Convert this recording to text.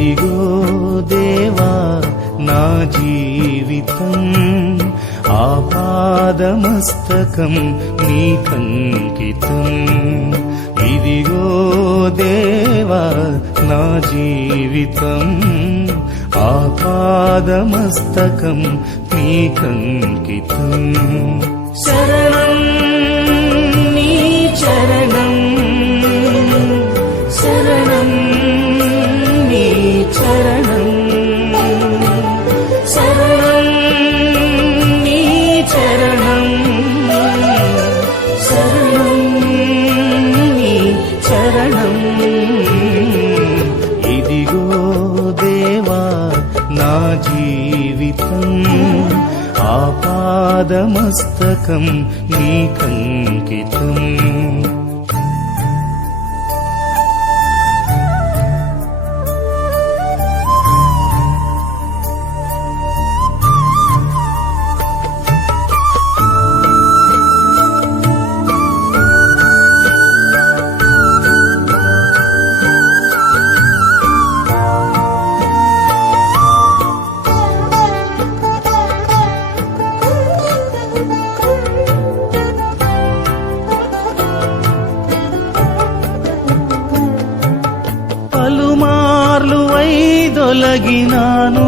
ఇదిగో దేవా నా జీవితం ఆపాదమస్తకం నీకంకితం. ఇదిగో దేవా నా జీవితం ఆపాదమస్తకం నీకంకితం. శరణం నీ చరణం, శరణం నీ చరణం, శరణం నీ చరణం, శరణం నీ చరణం. ఇదిగో దేవా నా జీవితం ఆపాదమస్తకం నీకంకితం. పలుమార్లు వైదొలగినాను